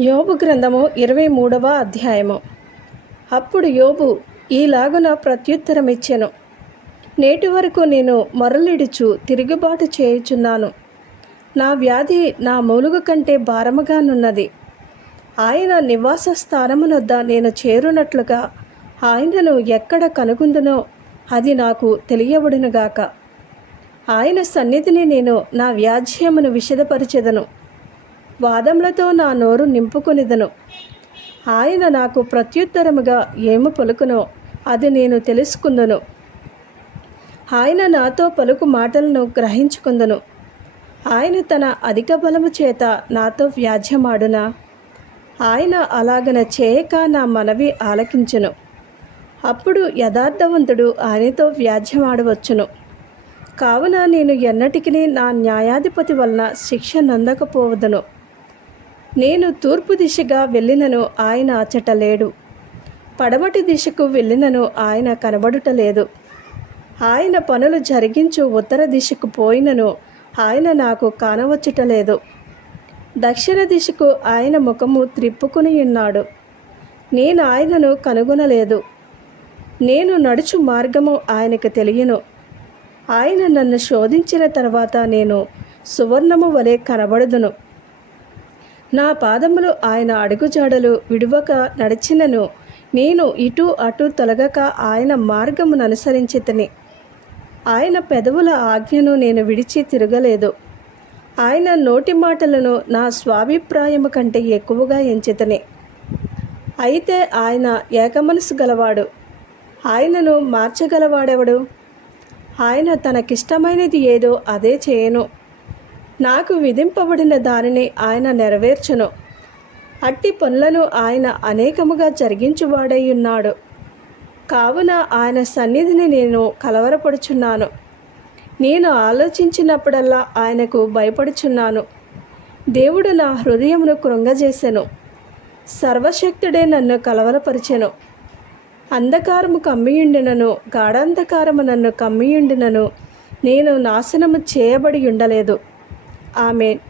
యోబు గ్రంథము ఇరవై మూడవ అధ్యాయము. అప్పుడు యోబు ఈలాగున ప్రత్యుత్తరమిచ్చెను. నేటి వరకు నేను మరలిడుచు తిరుగుబాటు చేయుచున్నాను. నా వ్యాధి నా మూలుగు కంటే భారముగానున్నది ఆయన నివాస స్థానమునొద్ద నేను చేరునట్లుగా ఆయనను ఎక్కడ కనుగొందునో అది నాకు తెలియబడునుగాక. ఆయన సన్నిధిని నేను నా వ్యాజ్యమును విషదపరిచెదను వాదములతో నా నోరు నింపుకునిదను. ఆయన నాకు ప్రత్యుత్తరముగా ఏమి పలుకునో అది నేను తెలుసుకుందును ఆయన నాతో పలుకు మాటలను గ్రహించుకుందును. ఆయన తన అధిక బలము చేత నాతో వ్యాజ్యమాడునా? ఆయన అలాగన చేయక నా మనవి ఆలకించును. అప్పుడు యథార్థవంతుడు ఆయనతో వ్యాజ్యమాడవచ్చును. కావున నేను ఎన్నటికీ నా న్యాయాధిపతి వలన శిక్ష నందకపోవదును. నేను తూర్పు దిశగా వెళ్ళినను ఆయన అచ్చట లేడు పడమటి దిశకు వెళ్ళినను ఆయన కనబడుటలేదు. ఆయన పనులు జరిగించు ఉత్తర దిశకు పోయినను ఆయన నాకు కానవచ్చుటలేదు. దక్షిణ దిశకు ఆయన ముఖము త్రిప్పుకుని ఉన్నాడు. నేను ఆయనను కనుగొనలేదు. నేను నడుచు మార్గము ఆయనకు తెలియను. ఆయన నన్ను శోధించిన తర్వాత నేను సువర్ణము వలె కనబడుదును. నా పాదములు ఆయన అడుగుజాడలు విడువక నడిచినను. నేను ఇటు అటు తొలగక ఆయన మార్గమును అనుసరించితని ఆయన పెదవుల ఆజ్ఞను నేను విడిచి తిరగలేదు. ఆయన నోటి మాటలను నా స్వాభిప్రాయము కంటే ఎక్కువగా ఎంచితని. అయితే ఆయన ఏకమనసు గలవాడు. ఆయనను మార్చగలవాడెవడు? ఆయన తనకిష్టమైనది ఏదో అదే చేయను. నాకు విధింపబడిన దానిని ఆయన నెరవేర్చను. అట్టి పనులను ఆయన అనేకముగా జరిగించువాడై ఉన్నాడు కావున ఆయన సన్నిధిని నేను కలవరపడుచున్నాను. నేను ఆలోచించినప్పుడల్లా ఆయనకు భయపడుచున్నాను. దేవుడు నా హృదయమును కృంగజేసెను. సర్వశక్తుడే నన్ను కలవరపరిచెను. అంధకారము కమ్మియుండినను గాఢాంధకారము నన్ను కమ్మియుండినను నేను నాశనము చేయబడి ఉండలేదు ఆమెన్